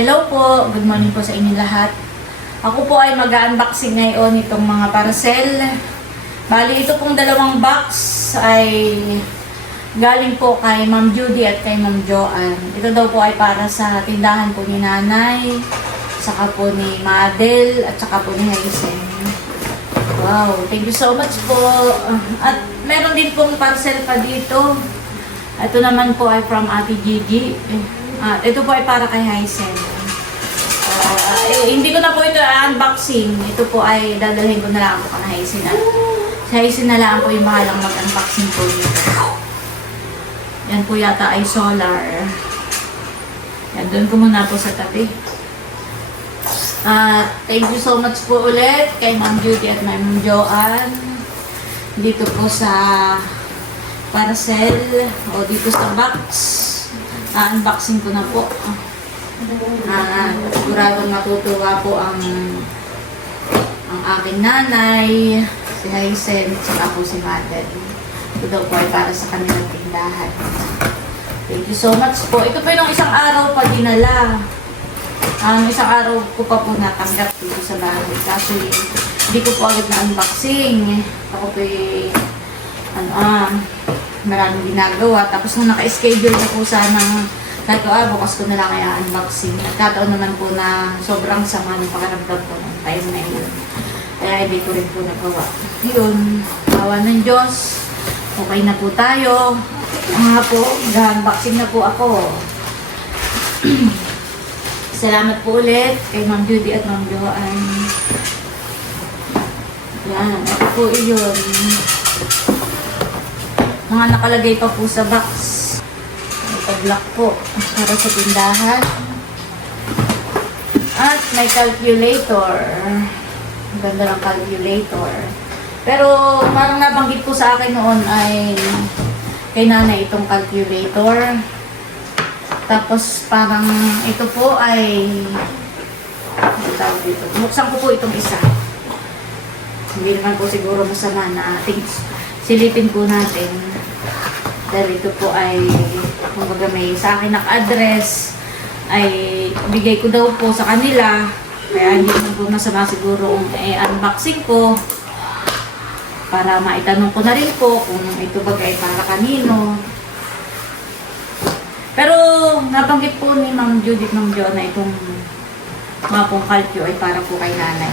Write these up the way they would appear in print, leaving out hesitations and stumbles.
Hello po, good morning po sa inyo lahat. Ako po ay mag-unboxing ngayon itong mga parcel. Bali, ito pong dalawang box ay galing po kay Ma'am Judy at kay Ma'am Joanne. Ito daw po ay para sa tindahan po ni Nanay, saka po ni Madel, at saka po ni Haisen. Wow, thank you so much po. At meron din pong parcel pa dito. Ito naman po ay from Ate Gigi. Ito po ay para kay Haisen. Hindi ko na po ito unboxing. Ito po ay dadalhin ko na lang po kay Haisen. Si Haisen na lang po yung bahalang mag-unboxing po dito. Yan po yata ay solar. Yan, doon ko muna po sa tabi. Thank you so much po ulit kay Ma'am Judy at Ma'am Joanne. Dito po sa parcel o dito sa box. Unboxing ko na po. Siguradong matutuwa po ang aking nanay, si Haisen, at ako si Madel. Ito daw po ay para sa kanilang tindahan. Thank you so much po. Ito po yung isang araw pa dinala. Isang araw ko pa po natanggap dito sa bahay. Kaso hindi ko po agad na unboxing. Ako po maraming ginagawa. Tapos nung naka-schedule na po sana, kahit bukas ko na lang kaya unboxing. Nagkataon naman po na sobrang sama ng pakaramdam po ng time na yun. Kaya hindi ko rin po nagawa. Yun, awa ng Diyos. Okay na po tayo. Po, nag-unboxing na po ako. Salamat po ulit kay Ma'am Judy at Ma'am Joanne. Yan, ito po iyon. Mga nakalagay pa po sa box. Ito block po para sa tindahan. At may calculator. Ganda ng calculator. Pero parang nabanggit po sa akin noon ay kay nanay itong calculator. Tapos parang ito po ay tawag dito. Buksan ko po itong isa. Hindi naman po siguro masama na silipin po natin. Dahil ito po ay kumbaga may sa akin naka-address ay bigay ko daw po sa kanila. Kaya hindi naman po masama siguro unboxing ko. Para maitanong ko na rin po kung ito bagay para kanino. Pero nabanggit po ni Ma'am Judy at Ma'am Jo na itong mga pong calcio ay para po kay nanay.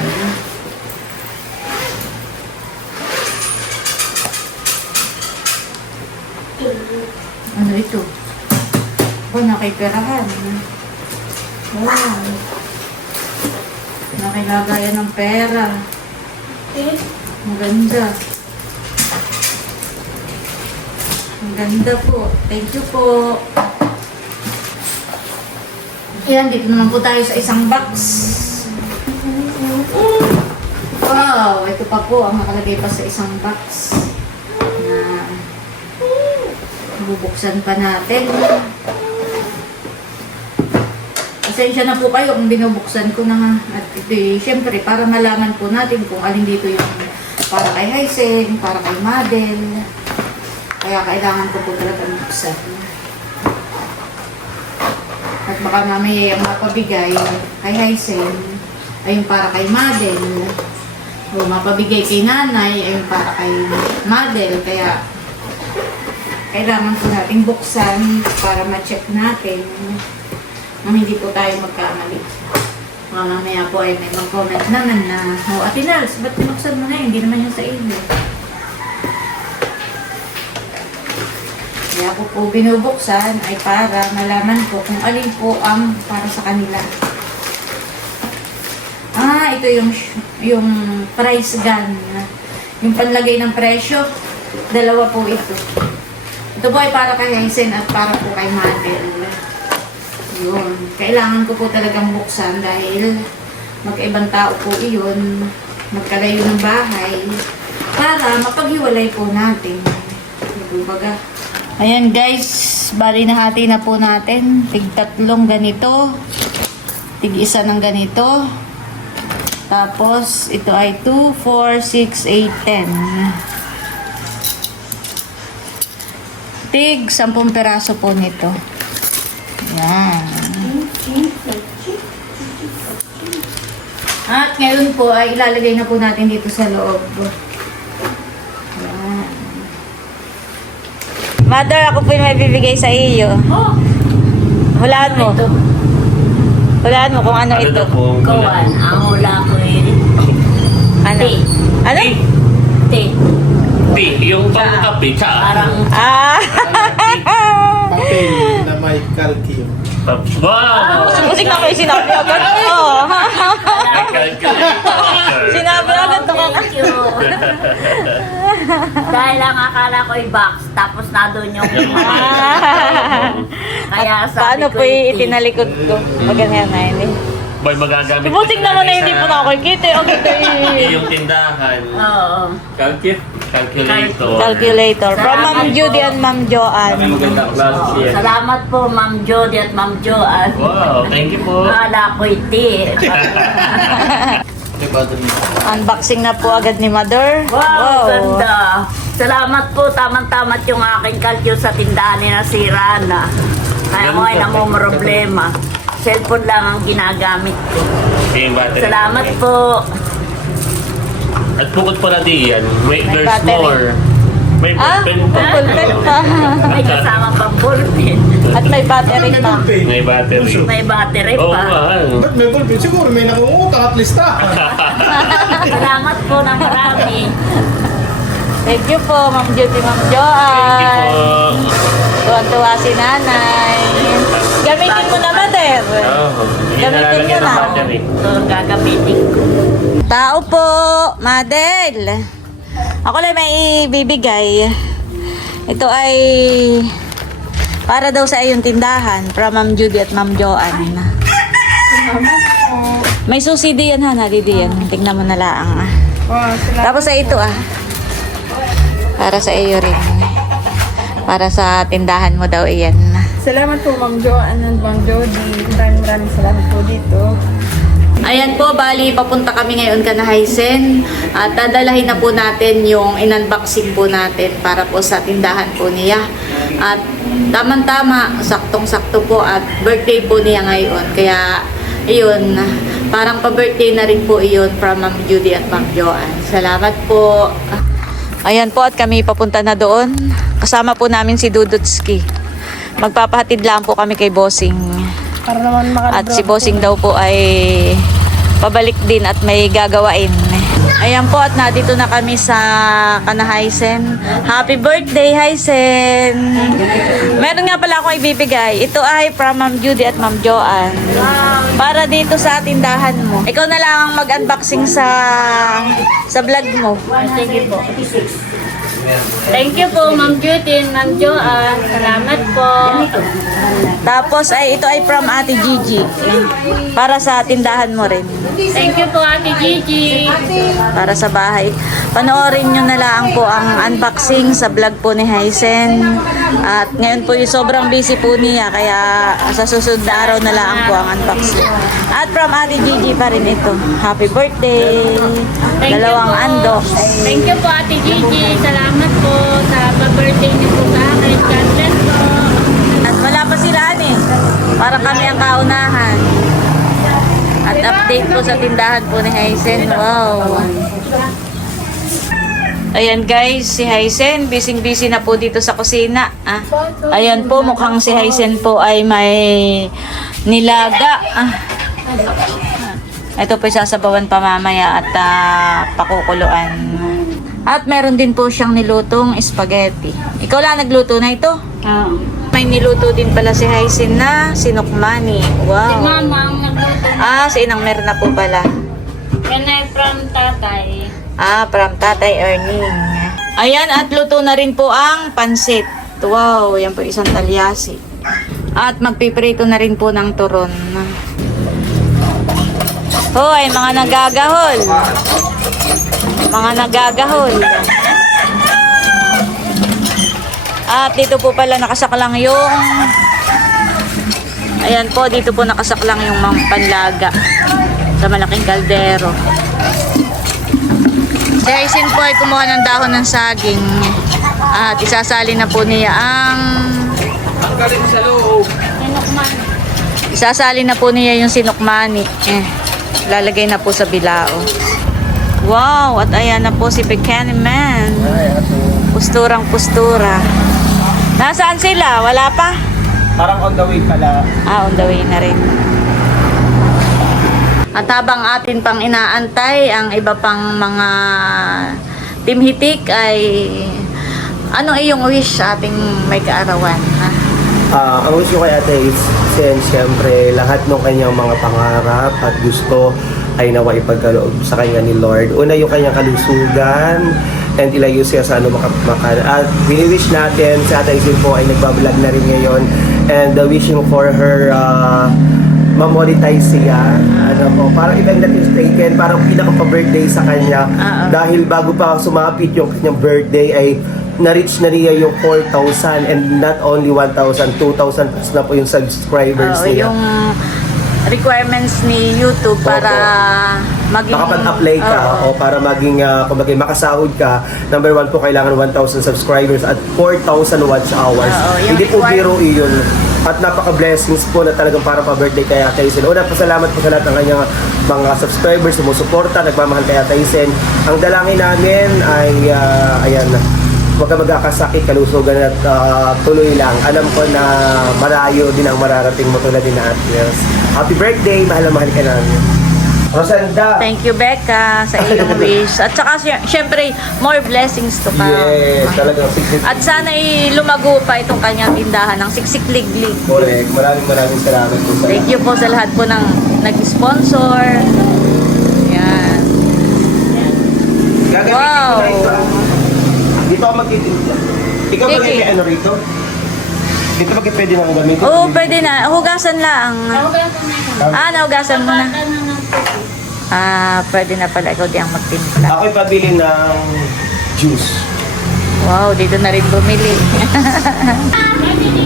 Ano ito? Nakiperahan. Wow. Nakilagayan ng pera. Maganda. Maganda po. Thank you po. Ayan, dito naman po tayo sa isang box. Wow, ito pa po ang nakalagay pa sa isang box na bubuksan pa natin. Pasensya na po kayo kung binubuksan ko na. At ito, syempre, para malaman po natin kung alin dito yung para kay Haisen, para kay Madel. Kaya kailangan ko po talaga buksan. At baka mamaya yung mapabigay kay Haisen ay yung para kay Madel. O mapabigay kay nanay ay yung para kay Madel. Kaya kailangan po natin buksan para ma-check natin na hindi po tayo magkamali. Mamaya po ay may mag-comment naman na, Ate Nels, ba't pinuksan mo na yun? Hindi naman yung sa inyo. Kaya ko po binubuksan ay para malaman ko kung alin po ang para sa kanila. Ito yung price gun. Yung panlagay ng presyo. Dalawa po ito. Ito po ay para kay Haisen at para po kay Madel. Yun. Kailangan ko po talagang buksan dahil mag-ibang tao po iyon. Magkalayo ng bahay. Para mapaghiwalay po natin. Kumbaga. Ayan guys, bali nahati na po natin. Tig-tatlong ganito. Tig-isa ng ganito. Tapos, ito ay 2, 4, 6, 8, 10. Tig, 10 peraso po nito. Ayan. At ngayon po ay ilalagay na po natin dito sa loob. Yan. Mother, ako po yung may bibigay sa iyo. Oh, Hulaan mo. Hulaan mo kung ano ito. kawan. Ang hula ko yun. Ano? Tea. Ano? Tea. Yung pangkapi, tsa. Parang Ah! Papel na may calcium. Wow! Musik na kayo sinabi agad. Oo. Calculator. Sinabi agad to ka. thank you. Dahil ang akala ko i-box, tapos na doon yung kaya sabi Paano ko po itinalikod ko? Maganyan na yun eh. Boy, magagamit. Butik naman na hindi po nakakikita. Ang ganda eh. Yung tindahan. Oo. Calculator. Calculator. From Ma'am Judy and Ma'am Joanne. Magandang klase yan. Salamat po, Ma'am Jody at Ma'am Joanne. Wow, thank you po. Akala ko iti. Unboxing na po agad ni Mother. Wow, ganda. Salamat po, tamang-tamat yung aking kalkyo sa tindahan ni nasira na. Kaya mo ay namumroblema. Cellphone lang ang ginagamit ko. Yung battery. Salamat po. At bukod pala diyan, May there's battery. more. May Ah, pen pa. pulpen pa. May kasama pang ballpen. At may battery pa. May battery. May battery Oo pa. nga. Ba't may ballpen? Siguro may nangungutang at listahan. Salamat po ng marami. Thank you po, Ma'am Judy, Ma'am Thank you Joanne. po. Tuwan-tuwa si nanay. Gamitin mo na, Mother. Oh, Gamitin nyo na. Ito ang gagamitin ko. Tao po, Madel. Ako lang may ibibigay. Ito ay para daw sa iyong tindahan from Ma'am Judy at Ma'am Joanne. May susi diyan ha, diyan. Tingnan mo na lang. Tapos ay ito para sa iyo rin. Para sa tindahan mo daw iyan. Salamat po, Ma'am Joanne and Ma'am Jody. Maraming salamat po dito. Ayan po, bali papunta kami ngayon ka na Hysen at dadalahin na po natin yung in-unboxing po natin para po sa tindahan po niya. At tamang-tama, saktong-sakto po at birthday po niya ngayon. Kaya, ayun, parang pa-birthday na rin po iyon from Ma'am Judy at Ma'am Joanne. Salamat po. Ayan po at kami papunta na doon. Kasama po namin si Dudutski. Magpapahatid lang po kami kay Bossing. Para naman At si Bossing daw po ay pabalik din at may gagawain. Ayan po at nandito na kami sa Kana Hysen. Happy birthday, Hysen! Meron nga pala akong ibibigay. Ito ay from Ma'am Judy at Ma'am Joanne. Para dito sa tindahan mo. Ikaw na lang ang mag-unboxing sa vlog mo. Sige po. Thank you po, Ma'am Judy and Ma'am Joanne. Salamat po. Tapos ay ito ay from Ate Gigi. Para sa tindahan mo rin. Thank you po, Ate Gigi. Para sa bahay. Panoorin nyo na lang po ang unboxing sa vlog po ni Hysen. At ngayon po yung sobrang busy po niya kaya sa susunod na araw na lang po ang unboxing. At from Ate Gigi pa rin ito. Happy birthday! Dalawang unbox. Thank you po, Ate Gigi. Salamat po sa birthday niyo po sa akin. God bless po. At wala pa sila Para kami ang kaunahan. At update po sa tindahan po ni Hysen. Wow! Ayan guys, si Hysen, busy na po dito sa kusina. Ayan po, mukhang si Hysen po ay may nilaga. Ito po sasabawan pa mamaya at pakukuluan. At meron din po siyang nilutong spaghetti. Ikaw lang nagluto na ito? May niluto din pala si Hysen na sinukmani. Wow. Mama ang nagluto. Si Inang Mer na po pala. Yan ay from tatay. From Tatay Erning. Ayan, at luto na rin po ang pansit. Wow, yan po isang talyasi. At magpiprito na rin po ng turon. Hoy, mga nagagahol. Mga nagagahol. At dito po pala nakasaklang yung... Ayan po, dito po nakasaklang yung mga panlaga. Sa malaking kaldero. Si Hysen po ay kumuha ng dahon ng saging. At isasali na po niya ang... Galing sa loob. Isasali na po niya yung sinukmani. lalagay na po sa bilao. Wow, at ayan na po si Bikini Man. Pusturang pustura. Nasaan sila? Wala pa? Parang on the way pala. On the way na rin. At habang atin pang inaantay ang iba pang mga Team Hitik ay anong iyong wish sa ating may kaarawan? Ha? Ang wish ko kay Ate is, siyempre, lahat ng kanyang mga pangarap at gusto ay nawa ipagkaloob sa kanya ni Lord. Una, yung kanyang kalusugan and ilayo siya sa at wini-wish natin, si Ate Isin po ay nagbablog na rin ngayon and wishing for her ma-monetize siya. Parang event that is taken, parang pinaka-birthday sa kanya. Dahil bago pa sumapit yung kanyang birthday ay na-reach na niya yung 4,000 and not only 1,000, 2,000 plus na po yung subscribers niya. Yung requirements ni YouTube para maging makapag-apply ka o para maging kumbaga makasahod ka. Number 1 po, kailangan 1,000 subscribers at 4,000 watch hours. Hindi po biro iyon. At napaka-blessings po na talagang para pa-birthday kay Ate Isen. Una, pasalamat po sa lahat ng kanyang mga subscribers, sumusuporta, nagmamahal kay Ate Isen. Ang dalangin namin ay, ayan, huwag ka magkakasakit, kalusugan at tuloy lang. Alam ko na malayo din ang mararating mo tulad din na Ate. Happy birthday, mahal na mahal ka namin. Rosenda! Thank you, Becca, sa iyong wish. At saka, syempre, more blessings to come. Yes, talagang siksik. At sana lumago pa itong kanyang tindahan ng Siksik-Liglig. Correct. Maraming salamat po sa Thank you po sa lahat po ng nag-sponsor. Yan. Gagamitin Wow. ko na ito. Dito ako magtitinda. Ikaw ba Sige. may ano rito? Dito ba pwede nang gamitin? Oo, pwede na. Hugasan lang. Nahugasan mo na. Pwede na pala. Ikaw di ang magtimpla. Ako'y pabili ng juice. Wow, dito na rin bumili.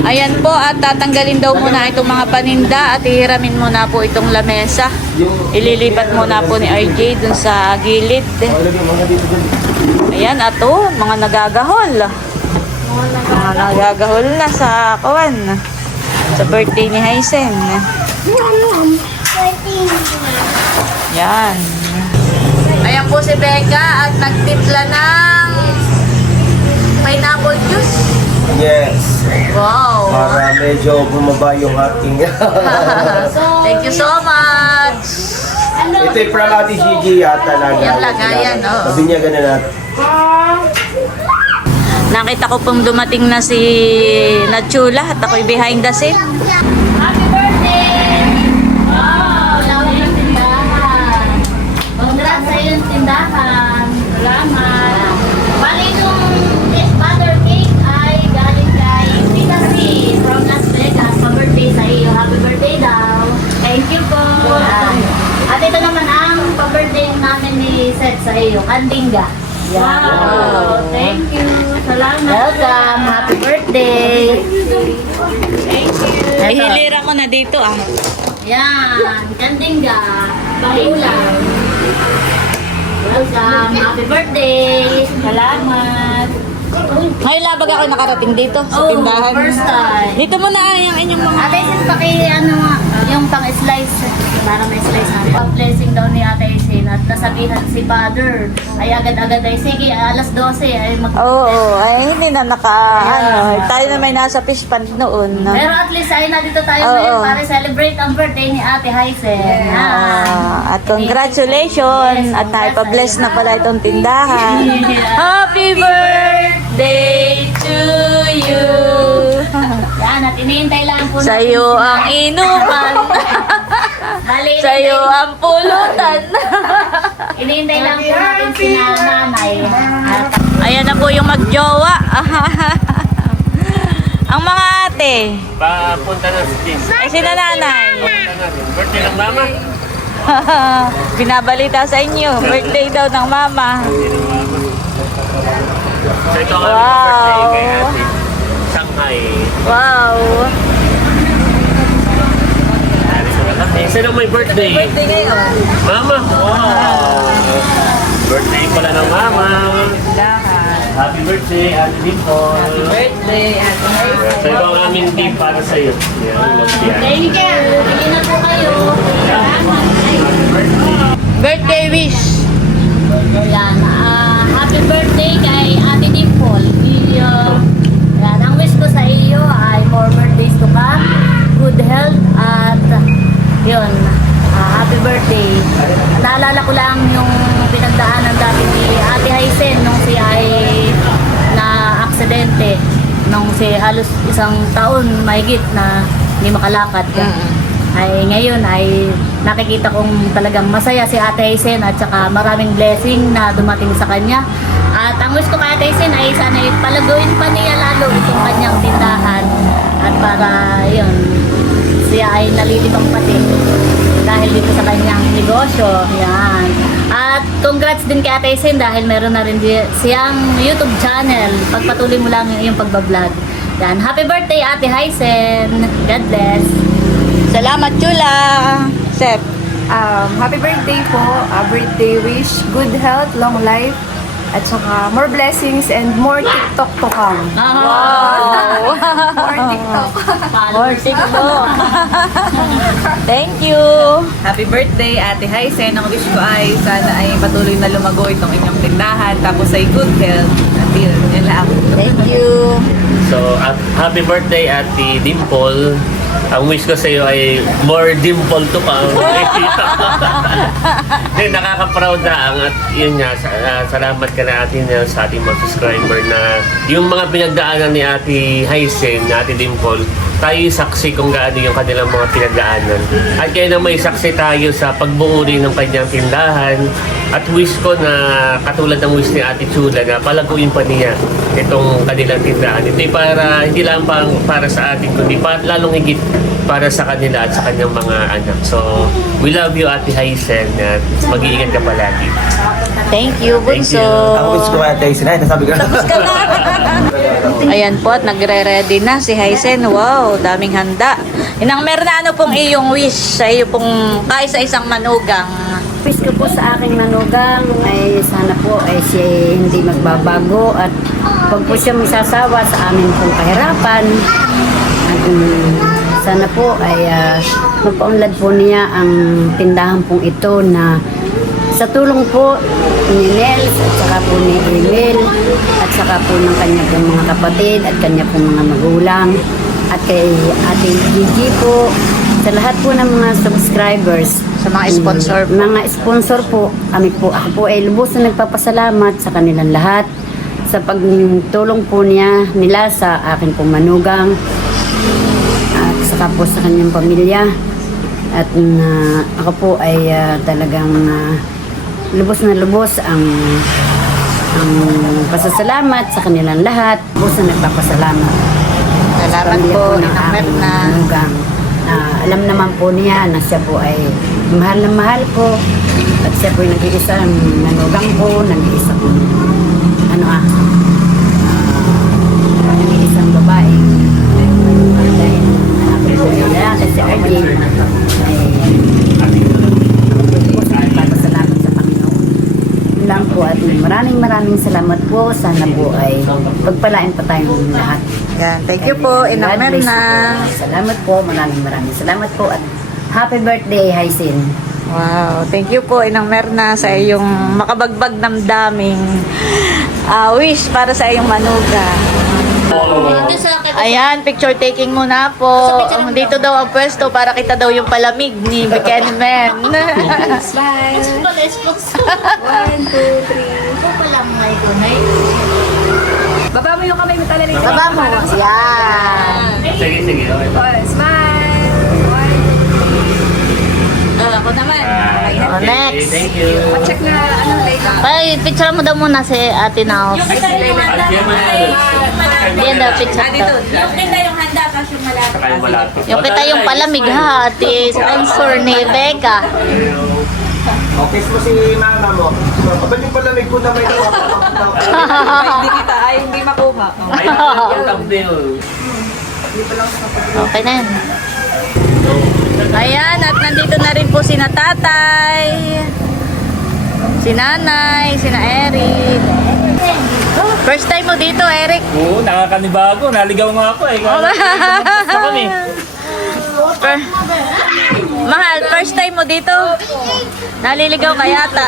Ayan po, at tatanggalin daw muna itong mga paninda at ihiramin muna po itong lamesa. Ililipat muna po ni RJ dun sa gilid. Lagyan mo na dito. Ayan, ato, mga nagagahol. Mga nagagahol na sa kawan. Sa birthday ni Hysen. Yan. Ayan po si Becca at nagtimpla ng pineapple juice. Yes. Wow. Para medyo bumaba yung ating... Thank you so much. Ito'y from Ate Gigi yata lang. Yung lagayan, oo. Pabinyagan na natin. Nakita ko pong dumating na si Nachula at ako'y behind the scene. Happy birthday! Wow, lawak ng tindahan. Congrats sa iyong tindahan. Salamat. Bali itong butter cake ay galing kay Tita C from Las Vegas. Pa-birthday sa iyo. Happy birthday daw. Thank you po. At ito naman ang pa-birthday namin ni Seth sa iyo. Kandinga. Wow. Thank you. Salamat. Welcome. Happy birthday. Thank you. Ihilira ko na dito ah. Yan, Kandinga, Bahilang. Welcome, happy birthday. Salamat. Ngayon labag ako nakarating dito sa Oh, tindahan. first time. Dito muna yung inyong mga... Ate Isin, yung pang-slice. Para may slice natin. Pag-blessing daw ni Ate Isin at nasabihan si Father ay agad-agad ay sige, alas 12 ay Oo, ay hindi na tayo na may nasa fish pond noon. Pero at least ay nandito tayo Oo. ngayon para celebrate ang birthday ni Ate Hysen. At congratulations at naipa-bless na pala itong tindahan. Happy birthday to you. Yan, at iniintay lang po Sa iyo ang inuman. Bali, Sa iyo ang pulutan. iniintay lang po natin si nanay. At Ayan na po yung magjowa. Ang mga ate. Papunta na si Jim. Ay, sina nanay. Papunta na rin. Birthday ng mama. Binabalita sa inyo. Birthday daw ng mama. So ito ang Wow. birthday kay Ate. Shanghai. Wow. Sino may birthday? Birthday ngayon. Mama. Wow. Birthday pala ng mama. Lahat. Happy birthday, Ate Dimple. Happy birthday, Ate Hazel. Sa ibang aming team para sa iyo. Yan. Thank you. Bigyan na po kayo. Salamat. Birthday wish. Yan. Happy birthday kay Ate Dimple. Yan. Ang wish ko sa iyo ay more birthdays to come, good health, at yun, happy birthday. Naalala ko lang yung pinagdaanan dati ni Ate Haisen nung siya ay na-aksidente. Nung siya halos isang taon mahigit na hindi makalakad. Ay ngayon ay nakikita kong talagang masaya si Ate Haisen at saka maraming blessing na dumating sa kanya. At ang wish ko kay Ate Haisen ay sana palaguin pa niya lalo itong kanyang tindahan. At para yun, siya ay nalilibang pati dahil dito sa kanyang negosyo. Yan. At congrats din kay Ate Haisen dahil meron na rin siyang YouTube channel. Pagpatuloy mo lang yung pagbablog. Yan. Happy birthday Ate Haisen. God bless. Salamat, Chula. Sep. Happy birthday po, birthday wish, good health, long life, at saka more blessings and more TikTok to come. Wow. More TikTok. More TikTok. Thank you. Happy birthday, Ate Haisen. Ang wish ko ay sana ay patuloy na lumago itong inyong tindahan. Tapos ay good health. At yun lang. Thank you. So, happy birthday, Ate Dimple. Ang wish ko sa iyo ay more dimple to pa. Nakaka-proud na ang at yun nga, salamat ka na atin sa ating mga subscriber na yung mga pinagdaanan ni Ate Haisen, Ate Dimple, tayo saksi kung gaano yung kanilang mga pinagdaanan. At kaya na may saksi tayo sa pagbuo rin ng kanyang tindahan. At wish ko na katulad ng wish ni Ate Chula na palaguin pa niya itong kanilang tindahan. Ito para, hindi lang para sa atin, kundi lalong higit para sa kanila at sa kanyang mga anak. So, we love you, Ate Haisen, at mag-iingat ka palagi. Thank you, Thank Bunso. you. Ang wish ko kay Ate Haisen, ay, nasabi ko na. Ayan po at nagre-ready na si Haisen. Wow, daming handa. Inang meron na ano pong iyong wish sa iyo pong kaisa-isang manugang. Wish ko po sa aking manugang ay sana po ay siya hindi magbabago at huwag po siya masasawa sa amin pong kahirapan. At sana po ay mapaunlad po niya ang tindahan pong ito na sa tulong po ni Nels at saka po ni Emil at saka po ng kanya pong mga kapatid at kanya pong mga magulang at kay Ate Gigi po, sa lahat po ng mga subscribers, Sa mga sponsor po. mga sponsor po, ako po ay lubos na nagpapasalamat sa kanilang lahat sa pagtulong po nila sa akin pong manugang at saka po sa kanyang pamilya. At ako po ay talagang lubos na lubos ang pasasalamat sa kanilang lahat. Lubos na nagpapasalamat. Salamat po, Inang Merna. Manugang. Alam naman po niya na siya po ay mahal na mahal ko at siya po ay nag-iisang manugang ko, nag-iisang nag-iisang babae. Dahil ako po ay lalaki si Arlene ay nagpapasalamat sa Panginoon. Yun lang po at maraming salamat po. Sana po ay pagpalain pa tayong lahat. Yan, thank you po, Inang God bless you Merna. po. Salamat po, maraming salamat po at happy birthday, Haisen. Wow, thank you po, Inang Merna, sa iyong makabagbag namdaming wish para sa iyong manugang. Ayan, picture taking muna po. Dito daw ang pwesto para kita daw yung palamig ni Buchanan. Smile. Sponsor. 1, 2, 3. Ito pa lang may tunay. Baba mo yung kamay mo talaga. Baba mo. Yan. Sige, sige. Okay. Smile. 1, Ako naman. Okay, next. Thank you. check na later. Ay, picture mo daw muna si Ate Naos. Yan daw, picture daw. Saka yung malapit. Yung kita yung palamig ha, Ate sponsor ni Becca. Okay mo si mama mo. Kapag yung palamig po na may Hindi kita ay hindi makuha. Ayun, yung thumbnail. Okay na yan. Ayan, at nandito na rin po sina tatay, si nanay, sina Eric. First time mo dito, Eric? Oo, nakakanibago. Naligaw nga ako eh. Gusto kami. Mahal, first time mo dito? Naliligaw ka yata.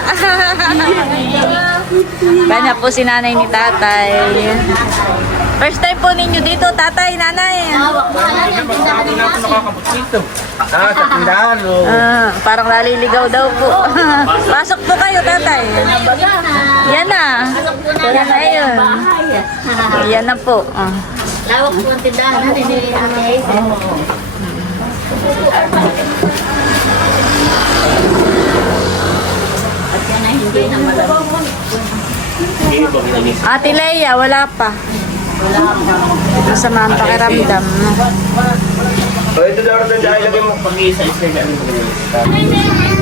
Kanya po si nanay ni tatay. First time po ninyo dito, tatay, nanay. Nakakabot dito. Sa tindahan. Parang naliligaw daw po. Pasok po kayo, tatay. Yan na. Yan na yun. Yan na po. Lawak po ang tindahan natin ni Ate Hazel. At yan ay hindi na malamig. Ate Leia, wala pa. Masama ang pakiramdam. So ito daw rin dahil lagay mo.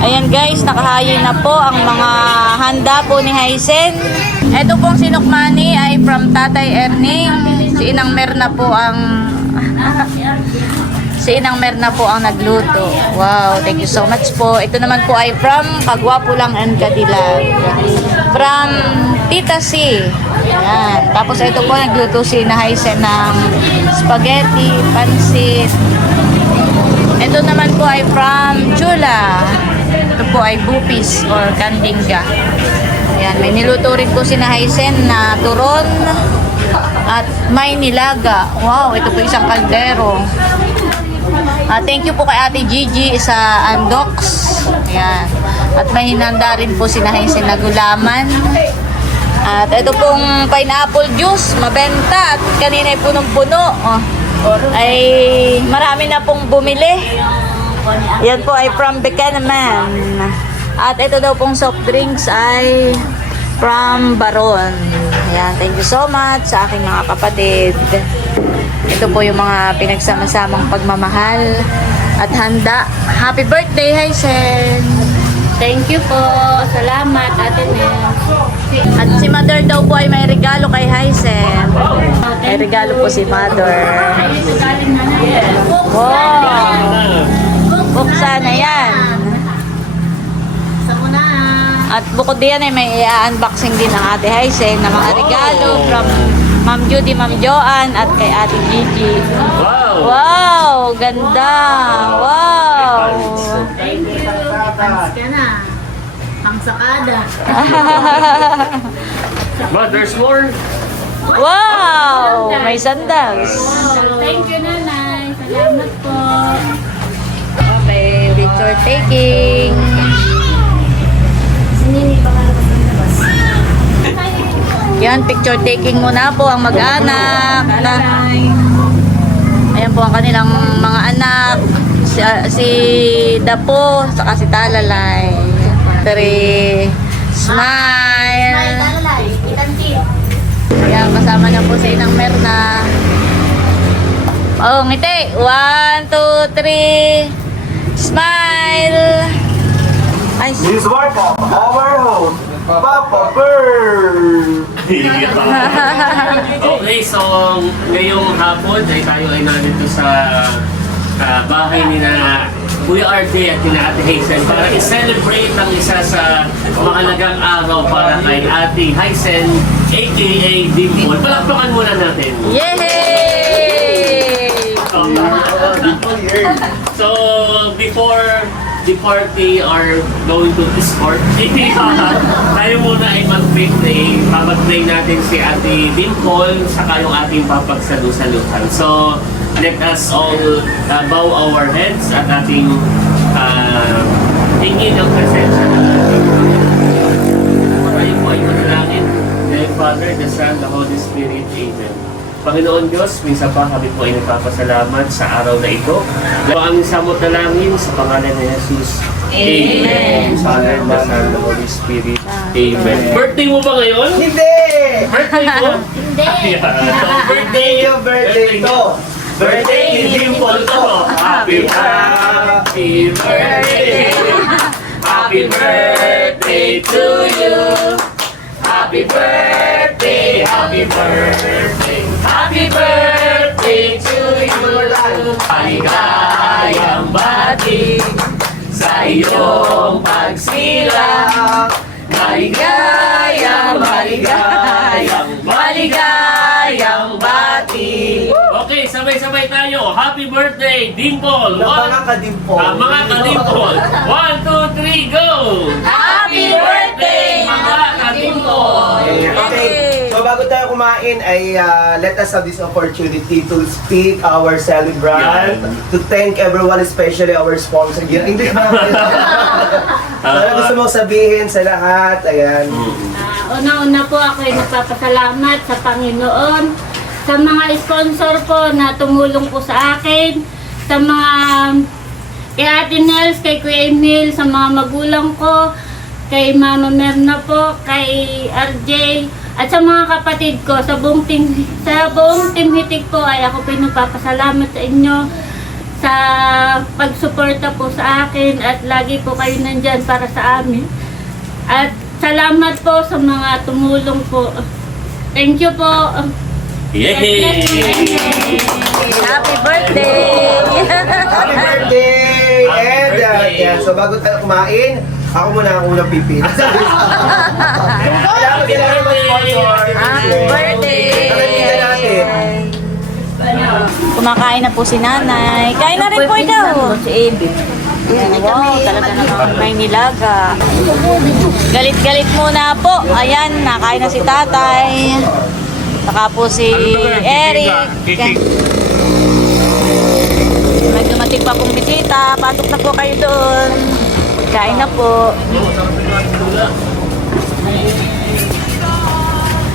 Ayan guys, nakahayin na po ang mga handa po ni Haisen. Ito pong sinukmani ay from Tatay Erning. Si Inang Merna po ang nagluto. Wow, thank you so much po. Ito naman po ay from Kagwapo Lang and Kadilag. From Tita C. Ayan. Tapos ito po nagluto si Haisen ng spaghetti, pansit. Ito naman po ay from Chula. Ito po ay bupis or kandingga. Ayan, may niluto rin po si Haisen na turon at may nilaga. Wow, ito po isang kaldero. Thank you po kay Ate Gigi sa Andox. Ayan. At may hinanda rin po si Haisen na gulaman. At ito pong pineapple juice, mabenta. At kanina ay punong-puno. Ay marami na pong bumili. Yan po ay from Buchanan. At ito daw pong soft drinks ay from Baron. Ayan, thank you so much sa aking mga kapatid. Ito po yung mga pinagsama-samang pagmamahal at handa. Happy birthday, Haisen! Thank you po. Salamat, Ate Nel. At si Mother daw po ay may regalo kay Haisen. May regalo po si Mother. Ito galing na na. Wow! Buksan na yan. Sa muna. At bukod diyan ay may i-unboxing din ng Ate Haisen na mga regalo from Ma'am Judy, Ma'am Joanne at kay Ate Gigi. Wow! Wow! Ganda! Wow! Thank you. Thanks ka na. Ang sakada. But there's more. Wow! May sandals. Thank you, Nanay. Salamat po. Okay, picture taking. Yan, picture taking muna po ang mag-anak. Ayan po ang kanilang mga anak. Si Dapo, saka si Talalay. Smile. Ayan, kasama na po si Inang Merna. Oh, ngiti. 1, 2, 3. Smile. Ay, This one po, our home, Papa Bird! Okay, so ngayong hapon ay tayo ay nandito sa bahay ni na Kuya RJ at kina Ate Haisen para i-celebrate ang isa sa mahalagang araw para kay Ate Haisen aka Dimple. Palakpakan muna natin. yay! So, before the party are going to escort, tayo muna ay mag-pray. Papag-pray natin si Ate Dimple saka yung ating papagsalusaluhan. So, let us all bow our heads at ating tingin ang presensya ng ating tayo po ay manalangin. Dahil Father, the Son, the Holy Spirit, Amen. Panginoon Diyos, minsan pa kami po ay nagpapasalamat sa araw na ito. Ang aming samot na langin sa pangalan ni Jesus. Amen. Father, the Son, the Holy Spirit. Amen. Birthday mo ba ngayon? Hindi! Birthday mo? Hindi. So, birthday. Yung birthday ko! Birthday ni Dimple to. Happy birthday. Happy birthday to you. Happy birthday, happy birthday, happy birthday to you. Maligayang bati sa iyong pagsilang. Maligayang, maligayang bati. Happy birthday, Dimple! Mga kadimpol. Mga ka-Dimple! 1, 2, 3, go! Happy birthday, mga ka-Dimple! Okay. So bago tayo kumain ay let us have this opportunity to speak our celebrant, to thank everyone, especially our sponsor. English ba? Ano gusto mong sabihin sa lahat? Ayan. Una-una po ako ay nagpapasalamat sa Panginoon, sa mga sponsor po na tumulong po sa akin, sa mga kay Ate Nels, kay Kuya Emil, sa mga magulang ko, kay Mama Merna po, kay RJ, at sa mga kapatid ko, sa buong team Hitik po ay ako pinagpapasalamat sa inyo sa pagsuporta po sa akin at lagi po kayo nandyan para sa amin. At salamat po sa mga tumulong po. Thank you po. Yay! Happy birthday! Happy birthday! And yeah, so bago tayo kumain, ako muna ang unang pipili. Salamat din ang mga sponsor. Happy birthday! Nakaibigan natin. Kumakain na po si nanay. Kain na rin po ikaw. Si Ebi. Wow, talaga naman may nilaga. Galit-galit muna po. Ayan, nakain na si tatay. Saka po si Eric. May dumating pa pong bisita. Pasok na po kayo doon. Kain na po.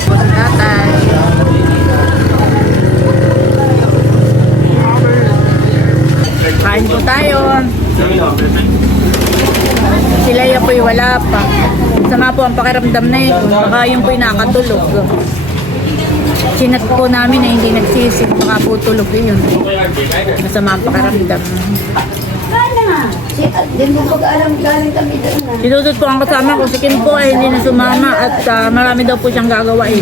Si tatay. Kain po tayo. Sila yan po'y wala pa. Sama po ang pakiramdam na ito. Baka yung po'y nakatulog. Sinat po namin na hindi nagsisip. Baka po tulog yun. Masama ang pakiramdam. Si Dudut po ang kasama ko. Si Kim po ay hindi na sumama at marami daw po siyang gagawain.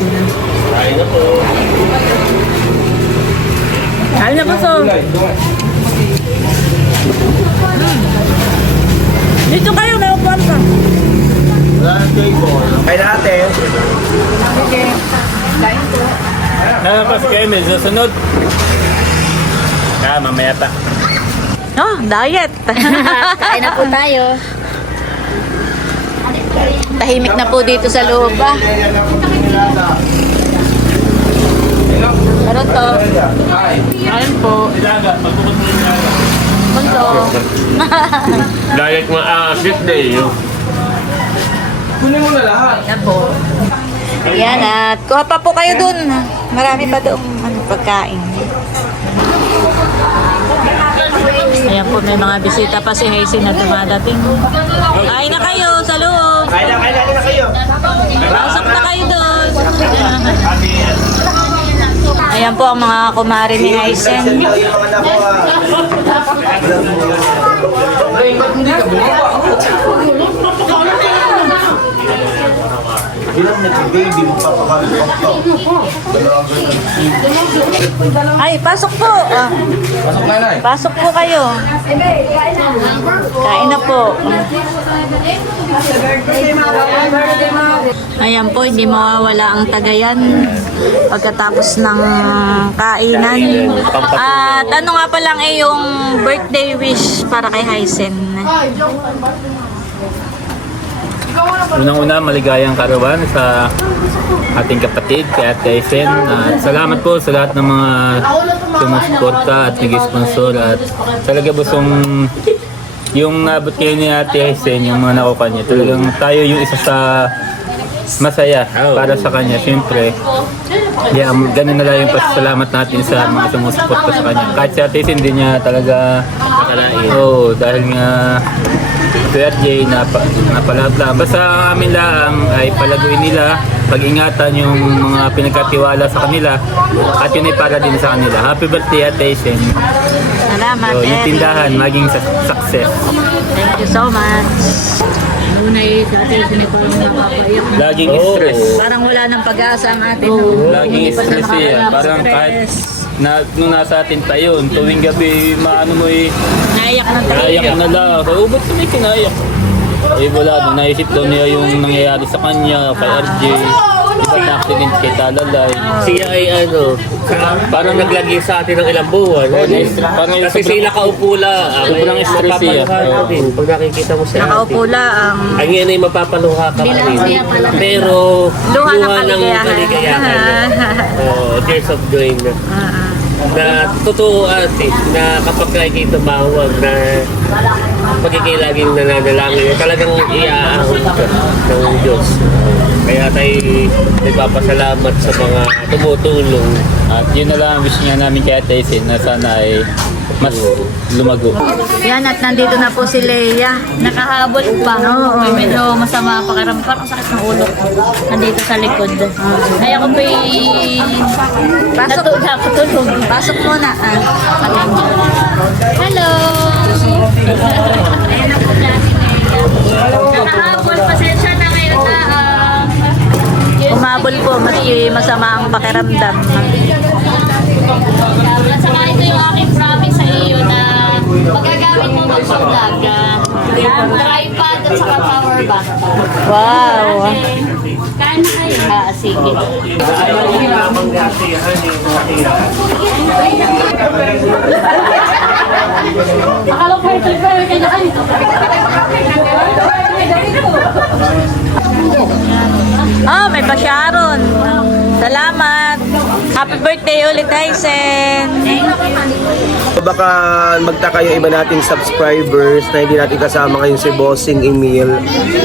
Kain na po so. Dito kayo, may upuan pa. Kaya natin. Pas kayo, may susunod. Mamaya pa. Oh, diet. Kain na po tayo. Tahimik na po dito sa loob ah. Meron to. Ayun po. Bunso. Diet mo, sweet day. Yan po. Ayan at kuha pa po kayo dun. Marami pa doon pagkain. Ayan po, may mga bisita pa si Hazy na dumadating. Kain na kayo sa loob. Kain na kayo. Pasok na kayo doon. Ayan po ang mga kumari ni Hazen. Yung mga nakuha. Bilang nag-baby, magpapakalipok to. Ay, pasok po. Pasok po kayo. Kain na po. Ayan po, hindi mawawala ang tagayan pagkatapos ng kainan. At ano nga pa lang yung birthday wish para kay Hazen. Unang-una, maligayang karawan sa ating kapatid, kay Ate Hazen. Salamat po sa lahat ng mga sumusuporta at nag-sponsor. At talaga busong yung nabot kayo ni Ate Hazen, yung mga nakuha niya. Talagang tayo yung isa sa masaya para sa kanya. Siyempre, ganun na lang yung pasalamat natin sa mga sumusuporta sa kanya. Kahit si Ate Hazen, hindi niya talaga akalain. Dahil nga Kuya Jay, napalabla. Basta ang amin lang ay palaguin nila, pag-ingatan yung mga pinagkatiwala sa kanila at yun ay para din sa kanila. Happy birthday, Ate Hazen. Salamat, Yung tindahan, maging success. Thank you so much. Una sa atin, parang napapaiyak. Laging stress. Parang wala nang pag-asa ang atin. Laging stress yan. Parang kahit nung nasa atin tayo, tuwing gabi, maano mo Naiyak na tayo. naiyak na lang. So, ba't may kinaiyak? Wala, naisip daw niya yung nangyayari sa kanya, kay RJ. Ba't accident kay Talalay? Siya ay ano, parang naglagay sa atin ng ilang buwan. Parang yung Kasi sila kaupo lang. sobrang stress siya. Mapapaluha ka din. Pag nakikita mo si ate. Nakaupo lang. Ang yan ay mapapaluha ka rin. Pero Luha ng kaligayahan. kaligayahan. Tears of joy na. Na totoo ate, na kapag nakikita mawag na pagiging laging nananalangin, talagang iaahon ka ng Diyos. Kaya tayo nagpapasalamat sa mga tumutulong. At yun na lang ang wish nga namin kay Ate Isin na sana ay mas lumago. Yan, at nandito na po si Leia. Nakahabol pa. Oo. May medyo masama pakiramdam. Parang sakit ng ulo ko. Nandito sa likod. Kaya ako po'y natutulog. Pasok muna. Hello! Ayan na po klase na nakahabol. Pasensya na ngayon na. Umabol po, masama ang pakiramdam. At saka ito yung aking promise sa iyo na magagamit mo magpag-vlog. Tripod at saka power bank. Wow. Kain na kayo. Sige. Akala ko ito kaya ay. Oh, may pa-Sharon. Salamat. Happy birthday ulit, Hysen. Baka magtaka yung iba nating subscribers na hindi natin kasama ngayon si Bossing Emil.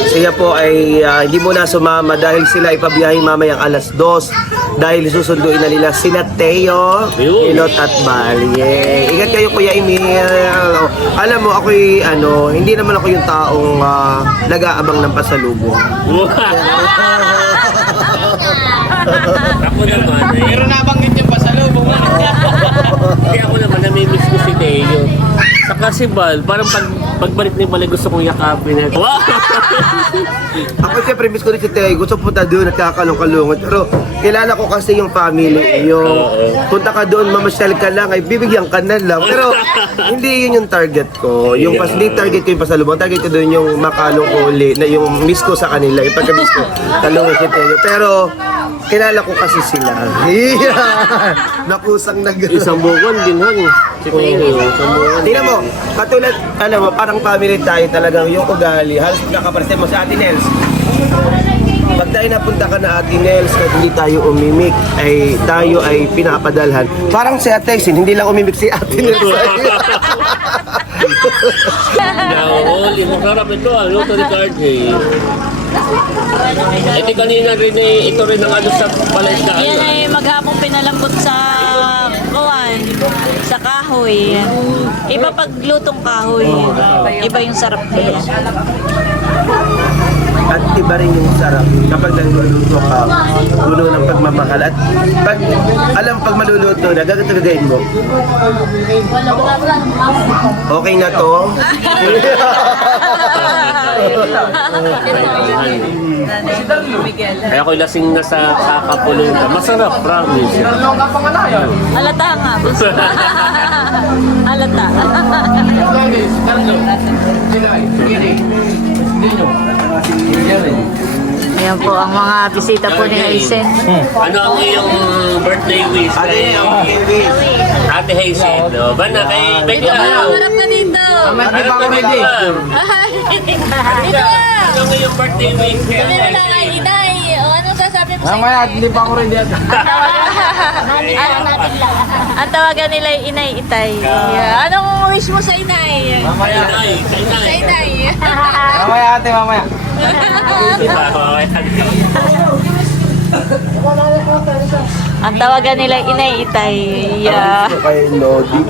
Siya po ay hindi muna sumama dahil sila ipabiyahing mamayang alas 2 dahil susunduin na nila sina Teo, Ilot at Balye. Ingat kayo Kuya Emil. Alam mo ako'y hindi naman ako yung taong nag-aabang ng pasalubong. Ako naman, meron nabanggit yung pasalubong. Hindi ako naman, namimiss ko si Teo. Sa Kasibal, parang pagbalik ni Balay gusto kong yakapin. Wow! Ako siyempre miss ko rin si Teo. Gusto punta doon at kakalong-kalungan. Pero kilala ko kasi yung family. Yung punta ka doon, mamasyal ka lang, ay bibigyan ka na lang. Pero hindi yun yung target ko. Yung hindi target ko yung pasalubong. Target ko doon yung makalong uli na yung miss ko sa kanila. Yung pagka-miss ko, kalungan si Teo. Pero kilala ko kasi sila. Nakusang Isang buwan din hang. Si Teo, isang buwan. Tingnan mo, katulad, alam mo, parang family tayo talagang yung ugali. Halos nakakapariste mo sa Ate Nels. Pag tayo napunta ka na Ate Nels at hindi tayo umimik, ay tayo ay pinapadalhan. Parang si Ate Isin, hindi lang umimik si Ate Nels. Oo, masarap ito. Luto ni RJ. Ito kanina rin ito rin ang sa palesya. Yan ay maghapong pinalambot sa kawan, sa kahoy. Iba pag lutong kahoy. Iba yung sarap niya. At iba rin yung sarap kapag nagluluto ka, puno ng pagmamahal. At pag maluluto na, gagawin mo. Okay na to? Kaya ako'y lasing na sa kakapulutan. Masarap, promise. Halata nga. Halata. Ayan po ang mga bisita po ni Hysen. Ano ang iyong birthday wish? Ate Hazen. No? Ba na kay Peggy Araw? Harap na dito. Di ba ako ready? Dito ah. Ano ang iyong birthday wish? Sabi mo lang kay Inay. O anong sasabi mo sa Mamaya, hindi pa ako ready. Ang tawagan nila ay Inay Itay. Anong wish mo sa Inay? Mamaya. Sa Inay. Mamaya ate, mamaya. Ang tawagan nila Inay Itay. Kay Lodi.